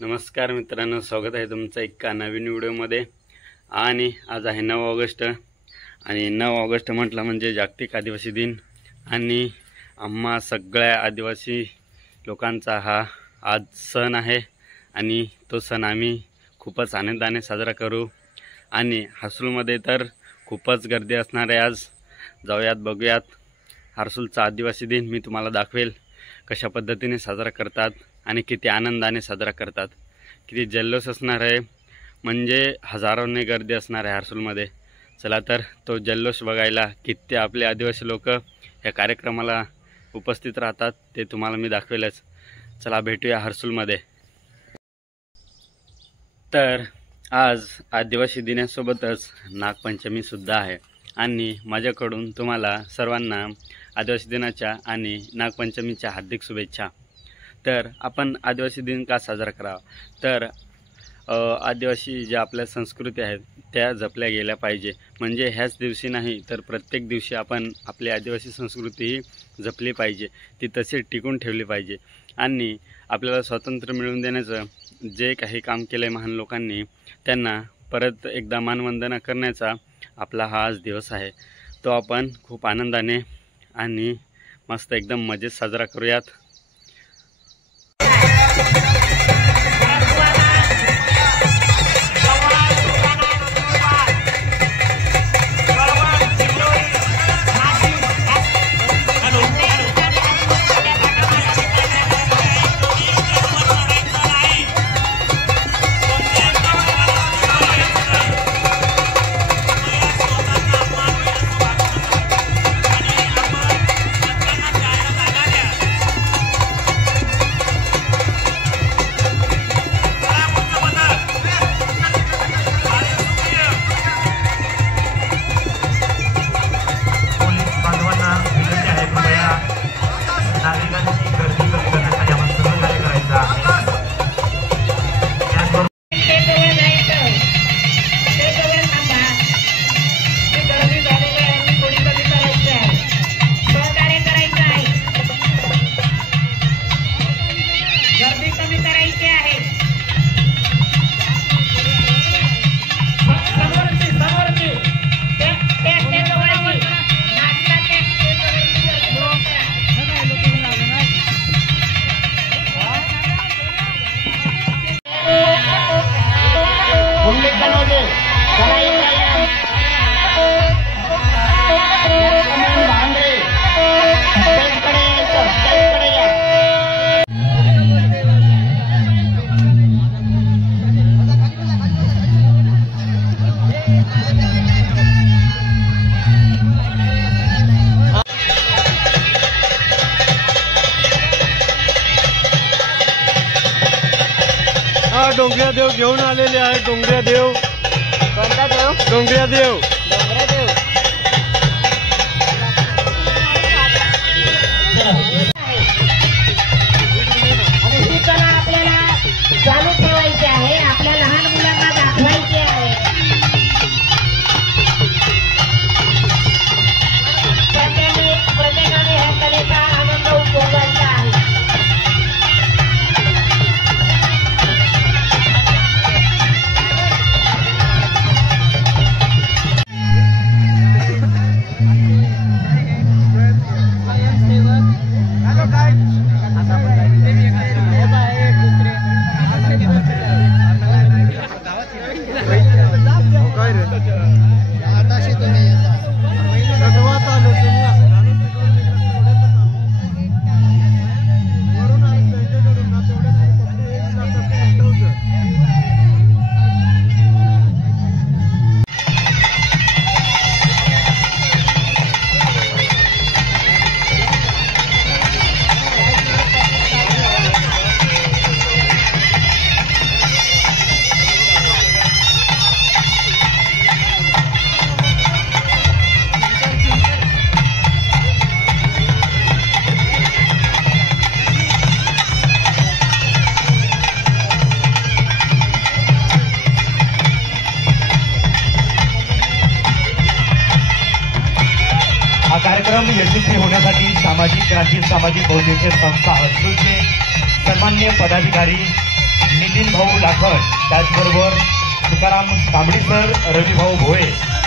नमस्कार मित्रांनो, स्वागत आहे तुमचं एका नवीन व्हिडिओमध्ये। आणि आज आहे 9 ऑगस्ट आणि 9 ऑगस्ट म्हटलं म्हणजे जागतिक आदिवासी दिन आणि आम्हा सगळ्या आदिवासी लोकांचा हा आज सण आहे आणि तो सण आम्ही खूपच आनंदाने साजरा करू। आणि हर्सूलमध्ये तर खूपच गर्दी असणार आहे। आज जाऊयात, बघूयात हर्सूलचा आदिवासी दिन। मी तुम्हाला दाखवेल कशा पद्धतीने साजरा करतात आणि किती आनंदाने साजरा करतात, किती जल्लोष असणार आहे, म्हणजे हजारोंनी गर्दी असणार आहे हर्सूलमध्ये। चला तर तो जल्लोष बघायला किती आपले आदिवासी लोक या कार्यक्रमाला उपस्थित राहतात ते तुम्हाला मी दाखवेलच। चला भेटूया हर्सूलमध्ये। तर आज आदिवासी दिनासोबतच नागपंचमी सुद्धा आहे आणि माझ्याकडून तुम्हाला सर्वांना आदिवासी दिनाच्या आणि नागपंचमीच्या हार्दिक शुभेच्छा। तर आपण आदिवासी दिन का साजरा करावा, तर आदिवासी ज्या आपल्या संस्कृती आहेत त्या जपल्या गेल्या पाहिजे। म्हणजे ह्याच दिवशी नाही तर प्रत्येक दिवशी आपण आपली आदिवासी संस्कृती ही जपली पाहिजे, ती तशी टिकून ठेवली पाहिजे। आणि आपल्याला स्वातंत्र्य मिळवून देण्याचं जे काही काम केले महान लोकांनी, त्यांना परत एकदा मानवंदना करण्याचा आपला हा आज दिवस आहे। तो आपण खूप आनंदाने आणि मस्त एकदम मजेत साजरा करूयात। डोंगऱ्या देव घेऊन आलेले आहे। डोंगऱ्या देव, कोणता देव? डोंगऱ्या देव, डोंगऱ्या देव। आणि ही कला आपल्याला चालू ठेवायची आहे, आपल्या लहान मुलांना दाखवायची आहे। प्रत्येकाने ह्या कलेचा आनंद उपभोगायचा आहे। कार्यक्रम यशस्वी होण्यासाठी सामाजिक क्रांती सामाजिक बहुद्देशीय संस्था हर्सूलचे सन्माननीय पदाधिकारी नितीन भाऊ लाखन, त्याचबरोबर तुकाराम तांबडी सर, रवी भाऊ भोये